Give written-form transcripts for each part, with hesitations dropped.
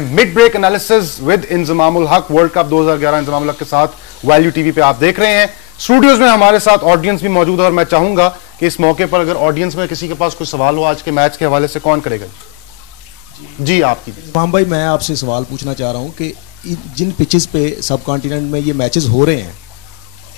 Mid break analysis with Inzamamul Haq, world cup 2011 Inzamam-ul हक के साथ वैल्यू टीवी पे आप देख रहे हैं। स्टूडियोज में हमारे साथ ऑडियंस भी मौजूद है और मैं चाहूंगा कि इस मौके पर अगर ऑडियंस में किसी के पास कोई सवाल हो आज के मैच के हवाले से, कौन करेगा? जी आपकी। इमाम भाई, मैं आपसे सवाल पूछना चाह रहा हूं कि जिन पिचेस पे सब कॉन्टिनेंट में ये मैचेस हो रहे हैं,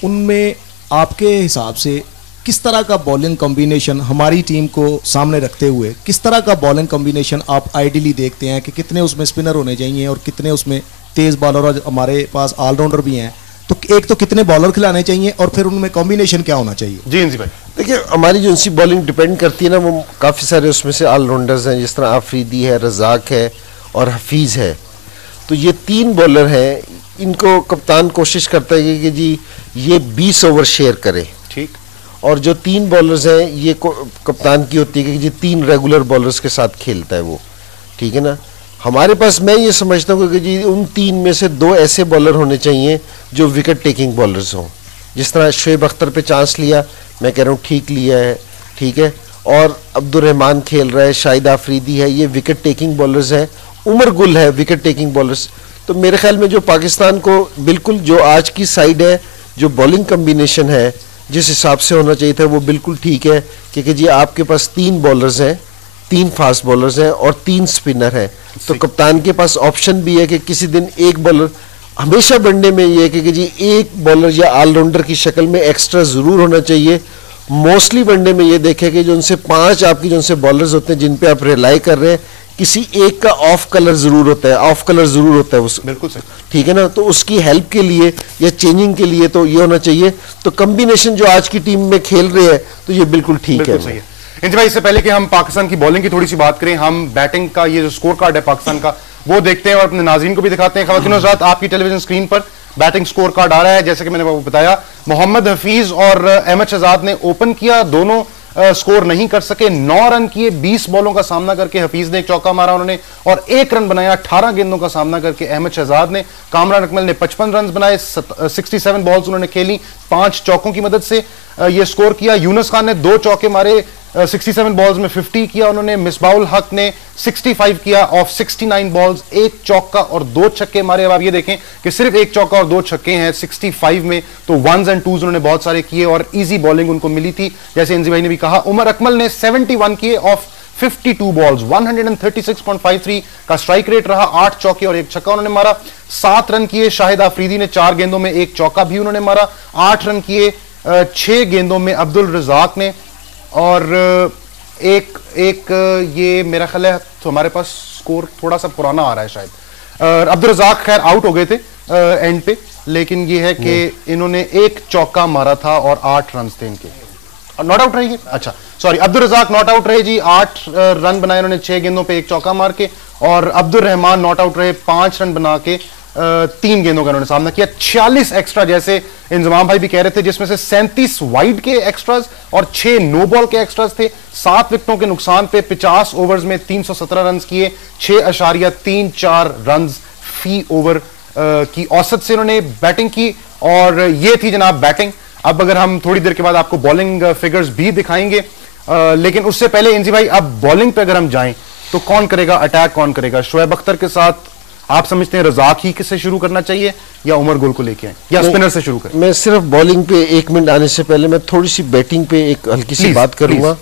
उनमें आपके हिसाब से किस तरह का बॉलिंग कॉम्बिनेशन हमारी टीम को सामने रखते हुए, किस तरह का बॉलिंग कॉम्बिनेशन आप आइडियली देखते हैं कि कितने उसमें स्पिनर होने चाहिए और कितने उसमें तेज बॉलर, और हमारे पास ऑलराउंडर भी हैं, तो एक तो कितने बॉलर खिलाने चाहिए और फिर उनमें कॉम्बिनेशन क्या होना चाहिए? जी भाई, देखिए हमारी जो उनकी बॉलिंग डिपेंड करती है ना, वो काफ़ी सारे उसमें से ऑलराउंडर्स हैं, जिस तरह आफरीदी है, रज़ाक है और हफीज़ है। तो ये तीन बॉलर हैं, इनको कप्तान कोशिश करता है कि जी ये 20 ओवर शेयर करें, ठीक। और जो तीन बॉलर्स हैं ये कप्तान की होती है कि जी तीन रेगुलर बॉलर्स के साथ खेलता है वो, ठीक है ना। हमारे पास मैं ये समझता हूँ कि जी उन तीन में से दो ऐसे बॉलर होने चाहिए जो विकेट टेकिंग बॉलर्स हों। जिस तरह शोएब अख्तर पे चांस लिया, मैं कह रहा हूँ ठीक लिया है, ठीक है। और अब्दुल रहमान खेल रहा है, शाहिद आफरीदी है, ये विकेट टेकिंग बॉलर्स हैं। उमर गुल है विकेट टेकिंग बॉलर्स। तो मेरे ख्याल में जो पाकिस्तान को बिल्कुल जो आज की साइड है, जो बॉलिंग कम्बिनेशन है जिस हिसाब से होना चाहिए था, वो बिल्कुल ठीक है। क्योंकि जी आपके पास तीन बॉलर्स हैं, तीन फास्ट बॉलर्स हैं और तीन स्पिनर हैं। तो कप्तान के पास ऑप्शन भी है कि किसी दिन एक बॉलर, हमेशा वनडे में ये है कि जी एक बॉलर या ऑलराउंडर की शक्ल में एक्स्ट्रा ज़रूर होना चाहिए। मोस्टली वनडे में ये देखें कि जो उनसे पांच आपकी जो उनसे बॉलर्स होते हैं जिन पे आप रिलाई कर रहे हैं, किसी एक का ऑफ कलर जरूर होता है, ऑफ कलर जरूर होता है उस, बिल्कुल सही, ठीक है ना। तो उसकी हेल्प के लिए या चेंजिंग के लिए तो ये होना चाहिए। तो कॉम्बिनेशन जो आज की टीम में खेल रहे हैं तो ये बिल्कुल ठीक है। इंज भाई, इससे पहले कि हम पाकिस्तान की बॉलिंग की थोड़ी सी बात करें, हम बैटिंग का ये जो स्कोर कार्ड है पाकिस्तान का वो देखते हैं और अपने नाज़रीन को भी दिखाते हैं। ख़वातीन हज़रात, आपकी टेलीविजन स्क्रीन पर बैटिंग स्कोर कार्ड आ रहा है। जैसे कि मैंने आपको बताया, मोहम्मद हफीज और अहमद शहजाद ने ओपन किया, दोनों स्कोर नहीं कर सके। 9 रन किए 20 बॉलों का सामना करके, हफीज ने एक चौका मारा उन्होंने और 1 रन बनाया 18 गेंदों का सामना करके अहमद शहजाद ने। कामरान अकमल ने 55 रन बनाए, 67 बॉल्स उन्होंने खेली, 5 चौकों की मदद से ये स्कोर किया। यूनुस खान ने 2 चौके मारे, 67 बॉल्स में 50 किया उन्होंने। मिसबाउल हक ने 65 किया ऑफ 69 बॉल्स, 1 चौका और 2 छक्के मारे। अब आप ये देखें कि सिर्फ 1 चौका और 2 छक्के हैं 65 में, तो 1s and 2s उन्होंने बहुत सारे किए और इजी बॉलिंग उनको मिली थी, जैसे इंजी भाई ने भी कहा। उमर अकमल ने 71 किए ऑफ 52 बॉल्स, 136.53 का स्ट्राइक रेट रहा, 8 चौके और 1 छक्का उन्होंने मारा। 7 रन किए शाहिद आफरीदी ने, 4 गेंदों में 1 चौका भी उन्होंने मारा। 8 रन किए 6 गेंदों में अब्दुल रज़ाक ने और एक ये मेरा ख्याल है तो हमारे पास स्कोर थोड़ा सा पुराना आ रहा है शायद। अब्दुल रज़ाक खैर आउट हो गए थे एंड पे, लेकिन ये है कि इन्होंने 1 चौका मारा था और 8 रन थे इनके। नॉट आउट रहेगी, अच्छा sorry, Abdul Razzaq not out रहे जी, 8 रन बनाए उन्होंने 6 गेंदों पे 1 चौका मार के। और अब्दुल रहमान नॉट आउट रहे, 5 रन बना के 3 गेंदों का उन्होंने सामना किया। 46 एक्स्ट्रा जैसे इंजमाम भाई भी कह रहे थे, जिसमें से 37 वाइड के एक्स्ट्रास और 6 नो बॉल के एक्स्ट्रास थे। 7 विकेटों के नुकसान पे 50 ओवर्स में 317 रन किए, 6.34 रन फी ओवर की औसत से उन्होंने बैटिंग की। और ये थी जनाब बैटिंग। अब अगर हम थोड़ी देर के बाद आपको बॉलिंग फिगर्स भी दिखाएंगे, लेकिन उससे पहले इंजी भाई अब बॉलिंग पे अगर हम जाएं तो कौन करेगा अटैक, कौन करेगा? शोएब अख्तर के साथ आप समझते हैं रज़ाक ही से शुरू करना चाहिए या उमर गुल को लेके आए या स्पिनर से शुरू करें? मैं सिर्फ बॉलिंग पे 1 मिनट आने से पहले मैं थोड़ी सी बैटिंग पे एक हल्की सी बात करूंगा।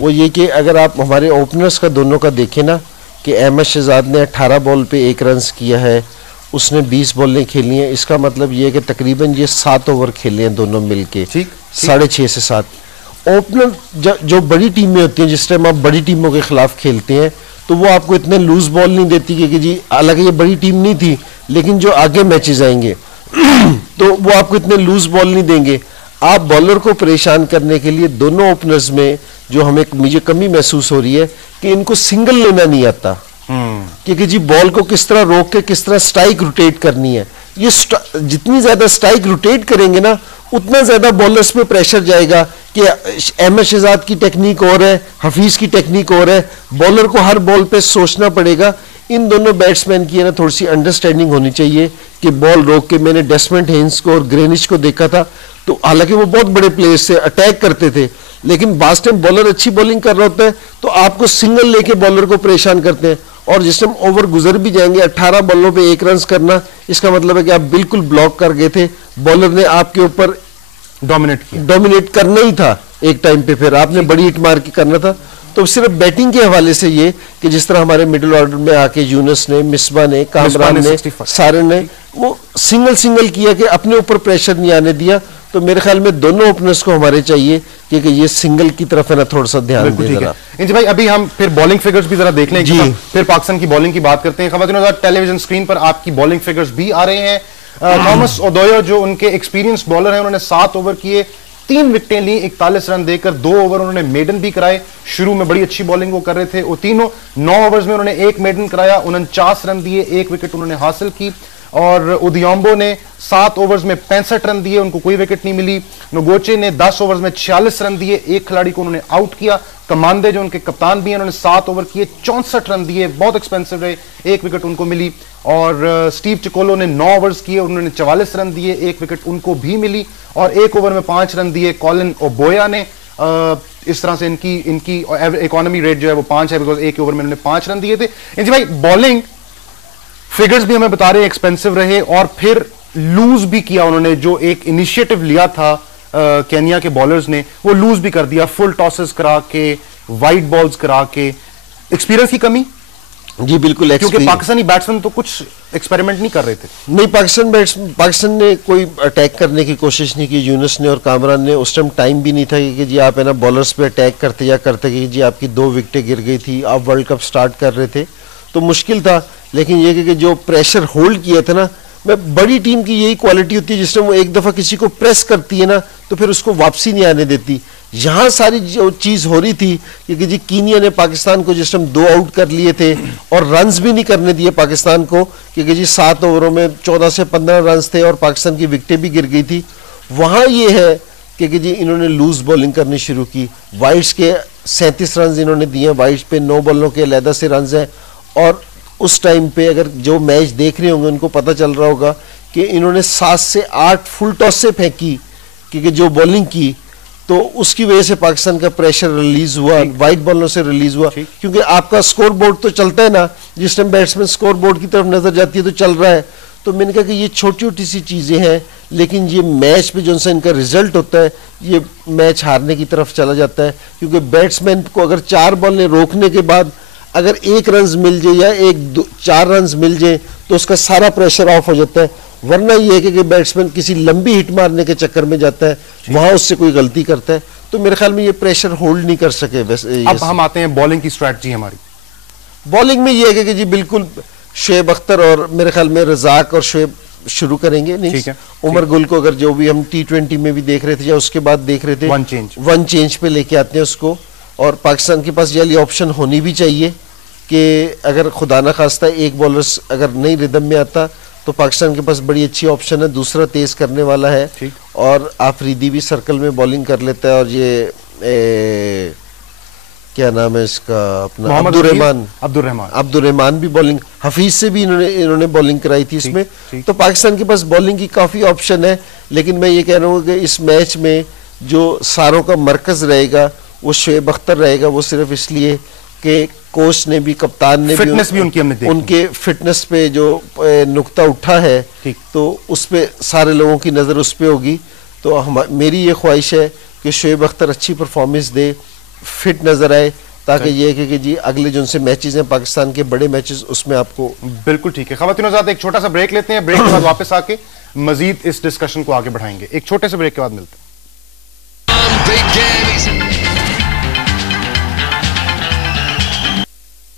वो ये कि अगर आप हमारे ओपनर्स का दोनों का देखें ना, कि अहमद शहजाद ने 18 बॉल पे 1 रन किया है, उसने 20 बॉलें खेली हैं। इसका मतलब ये है कि तकरीबन ये 7 ओवर खेले हैं दोनों मिलके, 6.5 से 7। ओपनर जो बड़ी टीमें होती हैं, जिस टाइम आप बड़ी टीमों के खिलाफ खेलते हैं तो वो आपको इतने लूज बॉल नहीं देती कि जी, हालांकि ये बड़ी टीम नहीं थी, लेकिन जो आगे मैचेस आएंगे तो वो आपको इतने लूज बॉल नहीं देंगे। आप बॉलर को परेशान करने के लिए दोनों ओपनर्स में जो हमें मुझे कमी महसूस हो रही है कि इनको सिंगल लेना नहीं आता, क्योंकि जी बॉल को किस तरह रोक के किस तरह स्ट्राइक रोटेट करनी है। ये जितनी ज्यादा स्ट्राइक रोटेट करेंगे ना, उतना ज्यादा बॉलर्स पे प्रेशर जाएगा कि अहमद शहजाद की टेक्निक और है, हफीज की टेक्निक और है, बॉलर को हर बॉल पे सोचना पड़ेगा। इन दोनों बैट्समैन की ना थोड़ी सी अंडरस्टैंडिंग होनी चाहिए कि बॉल रोक के। मैंने डेस्मंड हेन्स को और ग्रेनिश को देखा था, तो हालांकि वो बहुत बड़े प्लेयर्स से अटैक करते थे, लेकिन बास टाइम बॉलर अच्छी बॉलिंग कर रहा होता है तो आपको सिंगल लेके बॉलर को परेशान करते हैं। और जिस टाइम ओवर गुजर भी जाएंगे 18 बॉलों पे 1 रन करना, इसका मतलब है कि आप बिल्कुल ब्लॉक कर गए थे, बॉलर ने आपके ऊपर डोमिनेट करना ही था एक टाइम पे, फिर आपने बड़ी हिट मार के करना था। तो सिर्फ बैटिंग के हवाले से ये कि जिस तरह हमारे मिडिल ऑर्डर में आके यूनुस ने, मिसबा ने, कामरान ने, सारे ने वो सिंगल किया कि अपने ऊपर प्रेशर नहीं आने दिया। तो मेरे ख्याल में दोनों ओपनर्स को हमारे चाहिए कि ये सिंगल की तरफ है ना थोड़ा सा ध्यान दें। इंजी भाई अभी हम फिर बॉलिंग फिगर्स भी जरा देख लें जी, फिर पाकिस्तान की बॉलिंग की बात करते हैं। खवातीन टेलीविजन स्क्रीन पर आपकी बॉलिंग फिगर्स भी आ रहे हैं। थॉमस ओदोयो जो उनके एक्सपीरियंस बॉलर हैं, उन्होंने 7 ओवर किए, 3 विकेटें ली, 41 रन देकर 2 ओवर उन्होंने मेडन भी कराए। शुरू में बड़ी अच्छी बॉलिंग वो कर रहे थे, वो तीनों 9 ओवर्स में उन्होंने 1 मेडन कराया, 49 रन दिए, 1 विकेट उन्होंने हासिल की। और उदियोम्बो ने 7 ओवर्स में 65 रन दिए, उनको कोई विकेट नहीं मिली। नोगोचे ने 10 ओवर्स में 46 रन दिए, 1 खिलाड़ी को उन्होंने आउट किया। कमांडे जो उनके कप्तान भी हैं, उन्होंने 7 ओवर किए, 64 रन दिए, बहुत एक्सपेंसिव रहे, 1 विकेट उनको मिली। और स्टीव चिकोलो ने 9 ओवर्स किए, उन्होंने 44 रन दिए, 1 विकेट उनको भी मिली। और 1 ओवर में 5 रन दिए कॉलिन ओबोया ने। इस तरह से इनकी इकोनॉमी रेट जो है वो 5 है, बिकॉज 1 ओवर में उन्होंने 5 रन दिए थे। इंजी भाई बॉलिंग फिगर्स भी हमें बता रहे हैं एक्सपेंसिव रहे, और फिर लूज भी किया उन्होंने। जो एक इनिशिएटिव लिया था केन्या के बॉलर्स ने, वो लूज भी कर दिया, फुल टॉसेस करा के, वाइड बॉल्स करा के। एक्सपीरियंस की कमी जी बिल्कुल, क्योंकि पाकिस्तानी बैट्समैन तो कुछ एक्सपेरिमेंट नहीं कर रहे थे। नहीं, पाकिस्तान ने कोई अटैक करने की कोशिश नहीं की। यूनुस ने और कामरान ने, उस टाइम भी नहीं था कि जी आप है ना बॉलर्स पे अटैक करते या करते कि जी आपकी 2 विकेटें गिर गई थी, आप वर्ल्ड कप स्टार्ट कर रहे थे तो मुश्किल था। लेकिन ये कि जो प्रेशर होल्ड किया था ना, मैं बड़ी टीम की यही क्वालिटी होती है, जिस टाइम वो एक दफा किसी को प्रेस करती है ना तो फिर उसको वापसी नहीं आने देती। यहाँ सारी जो चीज हो रही थी क्योंकि जी कीनिया ने पाकिस्तान को जिस टाइम 2 आउट कर लिए थे और रन्स भी नहीं करने दिए पाकिस्तान को, क्योंकि जी 7 ओवरों में 14 से 15 रन्स थे और पाकिस्तान की विकेटें भी गिर गई थी। वहाँ ये है कि जी इन्होंने लूज बॉलिंग करनी शुरू की। वाइड्स के 37 रन इन्होंने दिए, वाइड्स पे 9 बॉलों के अलहदा से रन हैं। और उस टाइम पे अगर जो मैच देख रहे होंगे उनको पता चल रहा होगा कि इन्होंने 7 से 8 फुल टॉस से फेंकी, क्योंकि जो बॉलिंग की तो उसकी वजह से पाकिस्तान का प्रेशर रिलीज हुआ, वाइट बॉलों से रिलीज हुआ। क्योंकि आपका स्कोर बोर्ड तो चलता है ना, जिस टाइम बैट्समैन स्कोर बोर्ड की तरफ नजर जाती है तो चल रहा है। तो मैंने कहा कि ये छोटी छोटी सी चीजें हैं, लेकिन ये मैच पे जो सा इनका रिजल्ट होता है ये मैच हारने की तरफ चला जाता है। क्योंकि बैट्समैन को अगर 4 बॉल ने रोकने के बाद अगर 1 रन मिल जाए या 4 रन मिल जाए तो उसका सारा प्रेशर ऑफ हो जाता है। वरना ये है कि बैट्समैन किसी लंबी हिट मारने के चक्कर में जाता है, वहां उससे कोई गलती करता है, तो मेरे ख्याल में ये प्रेशर होल्ड नहीं कर सके। वैसे अब हम आते हैं बॉलिंग की स्ट्रैटेजी हमारी। बॉलिंग में ये है कि जी बिल्कुल शोएब अख्तर और मेरे ख्याल में रजाक और शोएब शुरू करेंगे। नहीं, उमर गुल को अगर जो भी हम T20 में भी देख रहे थे या उसके बाद देख रहे थे, वन चेंज पे लेके आते हैं उसको। और पाकिस्तान के पास ये ऑप्शन होनी भी चाहिए कि अगर खुदा ना खास्ता एक बॉलर अगर नहीं रिदम में आता तो पाकिस्तान के पास बड़ी अच्छी ऑप्शन है, दूसरा तेज करने वाला है और आफरीदी भी सर्कल में बॉलिंग कर लेता है। और ये क्या नाम है इसका अपना अब्दुर्रहमान भी बॉलिंग, हफीज से भी इन्होंने बॉलिंग कराई थी इसमें। तो पाकिस्तान के पास बॉलिंग की काफी ऑप्शन है। लेकिन मैं ये कह रहा हूँ कि इस मैच में जो सारों का मरकज रहेगा वो शोएब अख्तर रहेगा। वो सिर्फ इसलिए कि कोच ने भी, कप्तान ने भी उनके फिटनेस पे जो नुक्ता उठा है तो उस पे सारे लोगों की नज़र उस पे होगी। तो मेरी ये ख्वाहिश है कि शोएब अख्तर अच्छी परफॉर्मेंस दे, फिट नजर आए, ताकि ये कि जी अगले जो उनसे मैचेस हैं पाकिस्तान के बड़े मैचेस उसमें आपको। बिल्कुल ठीक है। ख़वातीन हज़रात एक छोटा सा ब्रेक लेते हैं, ब्रेक के बाद वापस आके मजीद इस डिस्कशन को आगे बढ़ाएंगे। एक छोटे से ब्रेक के बाद मिलते हैं।